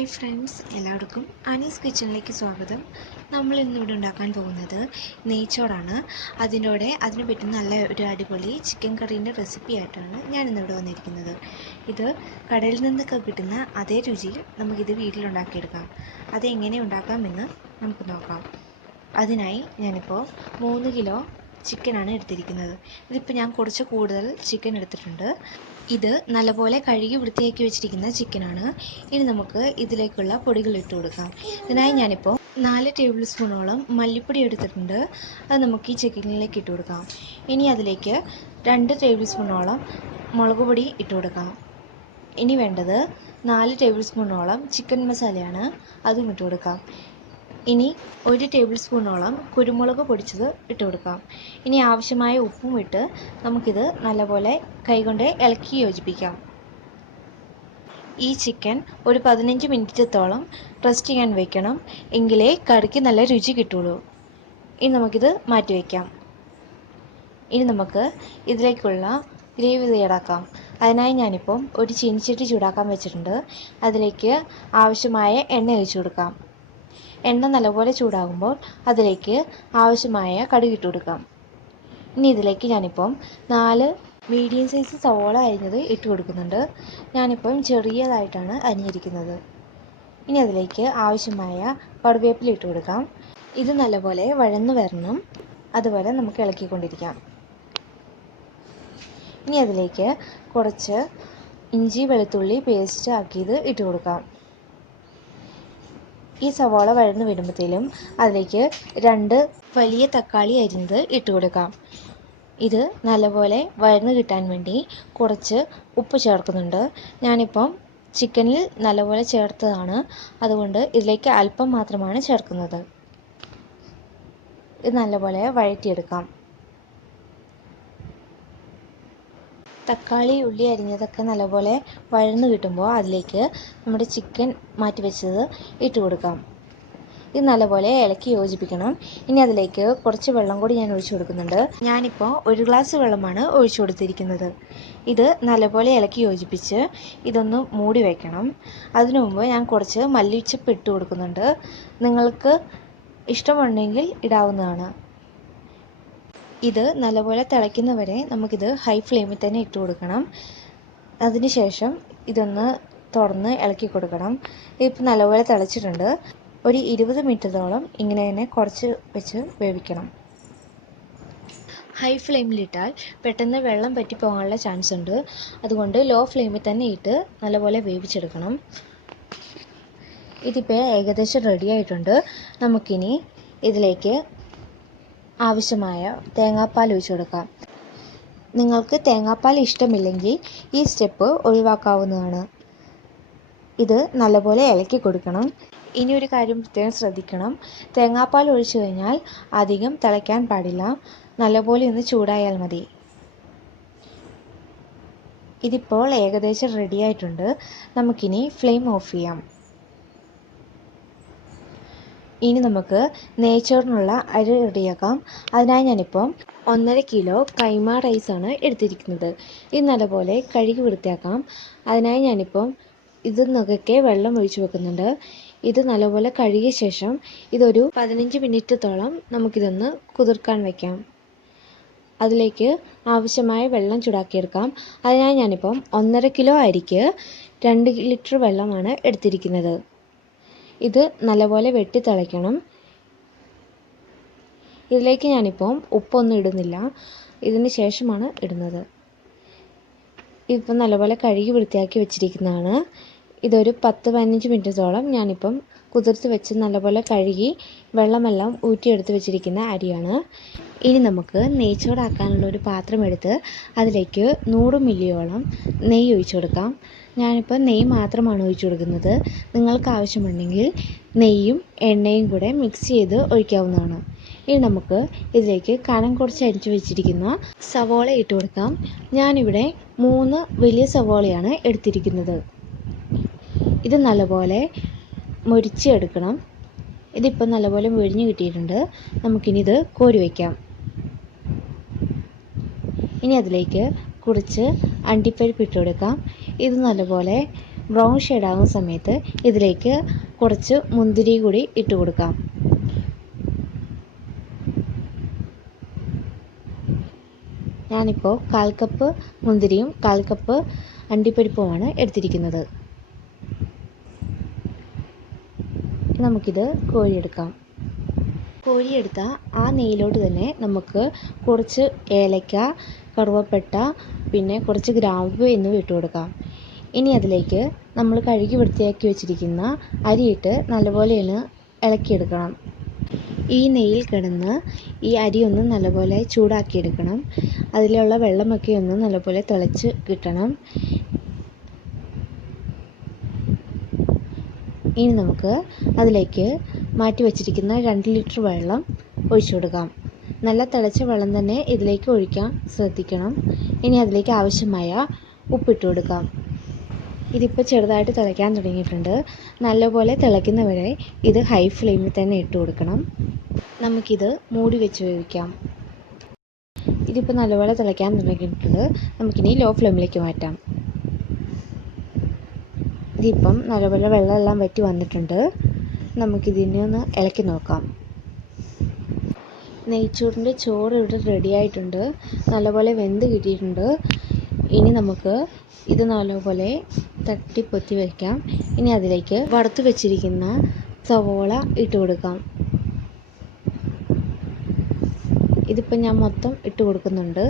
Hi friends, എല്ലാവർക്കും അനീസ് കിച്ചണിലേക്ക് സ്വാഗതം. നമ്മൾ ഇന്നിവിടെ ഉണ്ടാക്കാൻ പോകുന്നത് നെയ്ച്ചോറാണ്. അതിന് പറ്റുന്ന നല്ല ഒരു അടിപൊളി ചിക്കൻ കറീൻ്റെ റെസിപ്പി ആയിട്ടാണ് ഞാൻ ഇന്നിവിടെ വന്നിരിക്കുന്നത്. ഇത് കടയിൽ നിന്നൊക്കെ കിട്ടുന്ന അതേ രുചിയിൽ നമുക്കിത് വീട്ടിലുണ്ടാക്കിയെടുക്കാം. അതെങ്ങനെ ഉണ്ടാക്കാമെന്ന് നമുക്ക് നോക്കാം. അതിനായി ഞാനിപ്പോൾ 3 കിലോ ചിക്കനാണ് എടുത്തിരിക്കുന്നത്. ഇതിപ്പോൾ ഞാൻ കുറച്ച് കൂടുതൽ ചിക്കൻ എടുത്തിട്ടുണ്ട്. ഇത് നല്ലപോലെ കഴുകി വൃത്തിയാക്കി വെച്ചിരിക്കുന്ന ചിക്കനാണ്. ഇനി നമുക്ക് ഇതിലേക്കുള്ള പൊടികൾ ഇട്ട് കൊടുക്കാം. ഇതിനായി ഞാനിപ്പോൾ 4 ടേബിൾ സ്പൂണോളം മല്ലിപ്പൊടി എടുത്തിട്ടുണ്ട്. അത് നമുക്ക് ഈ ചിക്കനിലേക്ക് ഇട്ട് കൊടുക്കാം. ഇനി അതിലേക്ക് 2 ടേബിൾ സ്പൂണോളം മുളക് പൊടി ഇട്ട് കൊടുക്കാം. ഇനി വേണ്ടത് 4 ടേബിൾ സ്പൂണോളം ചിക്കൻ മസാലയാണ്. അതും ഇട്ട് കൊടുക്കാം. ഇനി 1 ടേബിൾ സ്പൂണോളം കുരുമുളക് പൊടിച്ചത് ഇട്ട് കൊടുക്കാം. ഇനി ആവശ്യമായ ഉപ്പും ഇട്ട് നമുക്കിത് നല്ലപോലെ കൈകൊണ്ട് ഇളക്കി യോജിപ്പിക്കാം. ഈ ചിക്കൻ ഒരു 15 മിനിറ്റത്തോളം റെസ്റ്റ് ചെയ്യാൻ വെക്കണം. എങ്കിലേ കറിക്ക് നല്ല രുചി കിട്ടുള്ളൂ. ഇനി നമുക്കിത് മാറ്റി വയ്ക്കാം. ഇനി നമുക്ക് ഇതിലേക്കുള്ള ഗ്രേവി തയ്യാറാക്കാം. അതിനായി ഞാനിപ്പം ഒരു ചീനിച്ചട്ടി ചൂടാക്കാൻ വെച്ചിട്ടുണ്ട്. അതിലേക്ക് ആവശ്യമായ എണ്ണ ഒഴിച്ചു കൊടുക്കാം. എണ്ണ നല്ലപോലെ ചൂടാകുമ്പോൾ അതിലേക്ക് ആവശ്യമായ കടുക് ഇട്ട് കൊടുക്കാം. ഇനി ഇതിലേക്ക് ഞാനിപ്പം 4 മീഡിയം സൈസ് സവോള അരിഞ്ഞത് ഇട്ട് കൊടുക്കുന്നുണ്ട്. ഞാനിപ്പം ചെറിയതായിട്ടാണ് അരിഞ്ഞിരിക്കുന്നത്. ഇനി അതിലേക്ക് ആവശ്യമായ കറിവേപ്പില ഇട്ട് കൊടുക്കാം. ഇത് നല്ലപോലെ വഴന്നു വരണം. അതുപോലെ നമുക്ക് ഇളക്കിക്കൊണ്ടിരിക്കാം. ഇനി അതിലേക്ക് കുറച്ച് ഇഞ്ചി വെളുത്തുള്ളി പേസ്റ്റ് ആക്കിയത് ഇട്ട് കൊടുക്കാം. ഈ സവാള വഴന്ന് വരുമ്പോഴത്തേലും അതിലേക്ക് 2 വലിയ തക്കാളി അരിഞ്ഞത് ഇട്ട് കൊടുക്കാം. ഇത് നല്ലപോലെ വഴന്ന് കിട്ടാൻ വേണ്ടി കുറച്ച് ഉപ്പ് ചേർക്കുന്നുണ്ട്. ഞാനിപ്പം ചിക്കനിൽ നല്ലപോലെ ചേർത്തതാണ്. അതുകൊണ്ട് ഇതിലേക്ക് അല്പം മാത്രമാണ് ചേർക്കുന്നത്. ഇത് നല്ലപോലെ വഴറ്റിയെടുക്കാം. തക്കാളി ഉള്ളി അരിഞ്ഞതൊക്കെ നല്ലപോലെ വഴന്ന് കിട്ടുമ്പോൾ അതിലേക്ക് നമ്മുടെ ചിക്കൻ മാറ്റി വെച്ചത് ഇട്ട് കൊടുക്കാം. ഇത് നല്ലപോലെ ഇളക്കി യോജിപ്പിക്കണം. ഇനി അതിലേക്ക് കുറച്ച് വെള്ളം കൂടി ഞാൻ ഒഴിച്ചു കൊടുക്കുന്നുണ്ട്. ഞാനിപ്പോൾ 1 ഗ്ലാസ് വെള്ളമാണ് ഒഴിച്ചു കൊടുത്തിരിക്കുന്നത്. ഇത് നല്ലപോലെ ഇളക്കി യോജിപ്പിച്ച് ഇതൊന്ന് മൂടി വയ്ക്കണം. അതിനു മുമ്പ് ഞാൻ കുറച്ച് മല്ലിച്ചപ്പ് ഇട്ട് കൊടുക്കുന്നുണ്ട്. നിങ്ങൾക്ക് ഇഷ്ടമുണ്ടെങ്കിൽ ഇടാവുന്നതാണ്. ഇത് നല്ലപോലെ തിളയ്ക്കുന്നവരെ നമുക്കിത് ഹൈ ഫ്ലെയിമിൽ തന്നെ ഇട്ട് കൊടുക്കണം. അതിനുശേഷം ഇതൊന്ന് തുറന്ന് ഇളക്കി കൊടുക്കണം. ഇപ്പം നല്ലപോലെ തിളച്ചിട്ടുണ്ട്. ഒരു 20 മിനിറ്റോളം ഇങ്ങനെ തന്നെ കുറച്ച് വെച്ച് വേവിക്കണം. ഹൈ ഫ്ലെയിമിലിട്ടാൽ പെട്ടെന്ന് വെള്ളം പറ്റി പോകാനുള്ള ചാൻസ് ഉണ്ട്. അതുകൊണ്ട് ലോ ഫ്ലെയിമിൽ തന്നെ ഇട്ട് നല്ലപോലെ വേവിച്ചെടുക്കണം. ഇതിപ്പോൾ ഏകദേശം റെഡി ആയിട്ടുണ്ട്. നമുക്കിനി ഇതിലേക്ക് ആവശ്യമായ തേങ്ങാപ്പാൽ ഒഴിച്ചു കൊടുക്കാം. നിങ്ങൾക്ക് തേങ്ങാപ്പാൽ ഇഷ്ടമില്ലെങ്കിൽ ഈ സ്റ്റെപ്പ് ഒഴിവാക്കാവുന്നതാണ്. ഇത് നല്ലപോലെ ഇളക്കി കൊടുക്കണം. ഇനി ഒരു കാര്യം പ്രത്യേകം ശ്രദ്ധിക്കണം. തേങ്ങാപ്പാൽ ഒഴിച്ചു കഴിഞ്ഞാൽ അധികം തിളയ്ക്കാൻ പാടില്ല. നല്ലപോലെ ഒന്ന് ചൂടായാൽ മതി. ഇതിപ്പോൾ ഏകദേശം റെഡി ആയിട്ടുണ്ട്. നമുക്കിനി ഫ്ലെയിം ഓഫ് ചെയ്യാം. ഇനി നമുക്ക് നെയ്ച്ചോറിനുള്ള അരി റെഡിയാക്കാം. അതിനായി ഞാനിപ്പം 1.5 കിലോ കൈമ റൈസാണ് എടുത്തിരിക്കുന്നത്. ഇത് നല്ലപോലെ കഴുകി വൃത്തിയാക്കാം. അതിനായി ഞാനിപ്പം ഇതിനൊക്കെ വെള്ളം ഒഴിച്ചു വെക്കുന്നുണ്ട്. ഇത് നല്ലപോലെ കഴുകിയ ശേഷം ഇതൊരു 15 മിനിറ്റത്തോളം നമുക്കിതൊന്ന് കുതിർക്കാൻ വയ്ക്കാം. അതിലേക്ക് ആവശ്യമായ വെള്ളം ചൂടാക്കിയെടുക്കാം. അതിനായി ഞാനിപ്പം 1.5 കിലോ അരിക്ക് 2 ലിറ്റർ വെള്ളമാണ് എടുത്തിരിക്കുന്നത്. ഇത് നല്ലപോലെ വെട്ടി തിളയ്ക്കണം. ഇതിലേക്ക് ഞാനിപ്പം ഉപ്പൊന്നും ഇടുന്നില്ല. ഇതിന് ശേഷമാണ് ഇടുന്നത്. ഇതിപ്പം നല്ലപോലെ കഴുകി വൃത്തിയാക്കി വെച്ചിരിക്കുന്നതാണ്. ഇതൊരു 10-15 മിനിറ്റത്തോളം ഞാനിപ്പം കുതിർത്ത് വെച്ച് നല്ലപോലെ കഴുകി വെള്ളമെല്ലാം ഊറ്റിയെടുത്ത് വെച്ചിരിക്കുന്ന അരിയാണ്. ഇനി നമുക്ക് നെയ്ച്ചോറാക്കാനുള്ള ഒരു പാത്രം എടുത്ത് അതിലേക്ക് 100 മില്ലിയോളം നെയ്യ് ഒഴിച്ചു കൊടുക്കാം. ഞാനിപ്പോൾ നെയ്യ് മാത്രമാണ് ഒഴിച്ചു കൊടുക്കുന്നത്. നിങ്ങൾക്ക് ആവശ്യമുണ്ടെങ്കിൽ നെയ്യും എണ്ണയും കൂടെ മിക്സ് ചെയ്ത് ഒഴിക്കാവുന്നതാണ്. ഇനി നമുക്ക് ഇതിലേക്ക് കനം കുറച്ച് അരിച്ചു വെച്ചിരിക്കുന്ന സവോള ഇട്ട് കൊടുക്കാം. ഞാനിവിടെ 3 വലിയ സവോളയാണ് എടുത്തിരിക്കുന്നത്. ഇത് നല്ലപോലെ മൊരിച്ചെടുക്കണം. ഇതിപ്പോൾ നല്ലപോലെ മൊരിഞ്ഞ് കിട്ടിയിട്ടുണ്ട്. നമുക്കിനി ഇത് കോരി വയ്ക്കാം. ഇനി അതിലേക്ക് കുറച്ച് അണ്ടിപ്പരിപ്പ് ഇട്ട് കൊടുക്കാം. ഇത് നല്ലപോലെ ബ്രൗൺ ഷെയ്ഡാകുന്ന സമയത്ത് ഇതിലേക്ക് കുറച്ച് മുന്തിരി കൂടി ഇട്ട് കൊടുക്കാം. ഞാനിപ്പോൾ 1/4 കപ്പ് മുന്തിരിയും 1/4 കപ്പ് അണ്ടിപ്പരിപ്പുമാണ് എടുത്തിരിക്കുന്നത്. നമുക്കിത് കോരിയെടുക്കാം. കോരിയെടുത്ത ആ നെയ്യിലോട്ട് തന്നെ നമുക്ക് കുറച്ച് ഏലക്ക, കറുവപ്പട്ട, പിന്നെ കുറച്ച് ഗ്രാമ്പു എന്നിവ ഇട്ട് കൊടുക്കാം. ഇനി അതിലേക്ക് നമ്മൾ കഴുകി വൃത്തിയാക്കി വെച്ചിരിക്കുന്ന അരിയിട്ട് നല്ലപോലെ ഒന്ന് ഇളക്കിയെടുക്കണം. ഈ നെയ്യിൽ കിടന്ന് ഈ അരി ഒന്ന് നല്ലപോലെ ചൂടാക്കിയെടുക്കണം. അതിലുള്ള വെള്ളമൊക്കെ ഒന്ന് നല്ലപോലെ തിളച്ച് കിട്ടണം. ഇനി നമുക്ക് അതിലേക്ക് മാറ്റി വച്ചിരിക്കുന്ന 2 ലിറ്റർ വെള്ളം ഒഴിച്ചു കൊടുക്കാം. നല്ല തിളച്ച വെള്ളം തന്നെ ഇതിലേക്ക് ഒഴിക്കാൻ ശ്രദ്ധിക്കണം. ഇനി അതിലേക്ക് ആവശ്യമായ ഉപ്പിട്ട് കൊടുക്കാം. ഇതിപ്പോൾ ചെറുതായിട്ട് തിളയ്ക്കാൻ തുടങ്ങിയിട്ടുണ്ട്. നല്ലപോലെ തിളയ്ക്കുന്നവരെ ഇത് ഹൈ ഫ്ലെയിമിൽ തന്നെ ഇട്ട് കൊടുക്കണം. നമുക്കിത് മൂടി വെച്ച് വേവിക്കാം. ഇതിപ്പോൾ നല്ലപോലെ തിളയ്ക്കാൻ തുടങ്ങിയിട്ടുണ്ട്. നമുക്കിനി ലോ ഫ്ലെയിമിലേക്ക് മാറ്റാം. ഇതിപ്പം നല്ലപോലെ വെള്ളമെല്ലാം വറ്റി വന്നിട്ടുണ്ട്. നമുക്കിതിനെ ഒന്ന് ഇളക്കി നോക്കാം. നെയ്ച്ചോറിൻ്റെ ചോറ് ഇവിടെ റെഡി ആയിട്ടുണ്ട്. നല്ലപോലെ വെന്ത് കിട്ടിയിട്ടുണ്ട്. ഇനി നമുക്ക് ഇത് നല്ലപോലെ തട്ടിപ്പൊത്തി വയ്ക്കാം. ഇനി അതിലേക്ക് വറുത്ത് വെച്ചിരിക്കുന്ന സവോള ഇട്ട് കൊടുക്കാം. ഇതിപ്പോൾ ഞാൻ മൊത്തം ഇട്ട് കൊടുക്കുന്നുണ്ട്.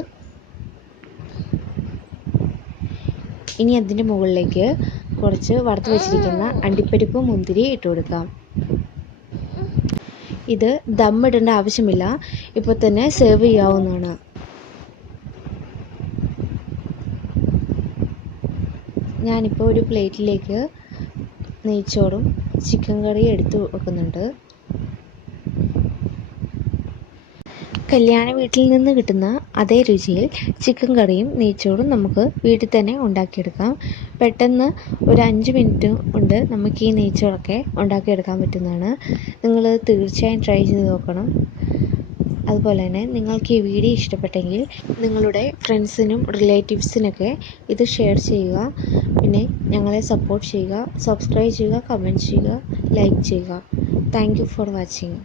ഇനി അതിൻ്റെ മുകളിലേക്ക് കുറച്ച് വറുത്ത് വെച്ചിരിക്കുന്ന അണ്ടിപ്പരിപ്പ്, മുന്തിരി ഇട്ട് കൊടുക്കാം. ഇത് ദമ്മിടേണ്ട ആവശ്യമില്ല, ഇപ്പോൾ തന്നെ സെർവ് ചെയ്യാവുന്നതാണ്. ഞാനിപ്പോൾ ഒരു പ്ലേറ്റിലേക്ക് നെയ്ച്ചോറും ചിക്കൻ കറിയും എടുത്ത് വെക്കുന്നുണ്ട്. കല്യാണ വീട്ടിൽ നിന്ന് കിട്ടുന്ന അതേ രുചിയിൽ ചിക്കൻ കറിയും നെയ്ച്ചോറും നമുക്ക് വീട്ടിൽ തന്നെ ഉണ്ടാക്കിയെടുക്കാം. പെട്ടെന്ന് ഒരു 5 മിനിറ്റ് കൊണ്ട് നമുക്ക് ഈ നെയ്ച്ചോറൊക്കെ ഉണ്ടാക്കിയെടുക്കാൻ പറ്റുന്നതാണ്. നിങ്ങൾ തീർച്ചയായും ട്രൈ ചെയ്ത് നോക്കണം. അതുപോലെ തന്നെ നിങ്ങൾക്ക് ഈ വീഡിയോ ഇഷ്ടപ്പെട്ടെങ്കിൽ നിങ്ങളുടെ ഫ്രണ്ട്സിനും റിലേറ്റീവ്സിനൊക്കെ ഇത് ഷെയർ ചെയ്യുക. പിന്നെ ഞങ്ങളെ സപ്പോർട്ട് ചെയ്യുക, സബ്സ്ക്രൈബ് ചെയ്യുക, കമൻറ്റ് ചെയ്യുക, ലൈക്ക് ചെയ്യുക. Thank you for watching.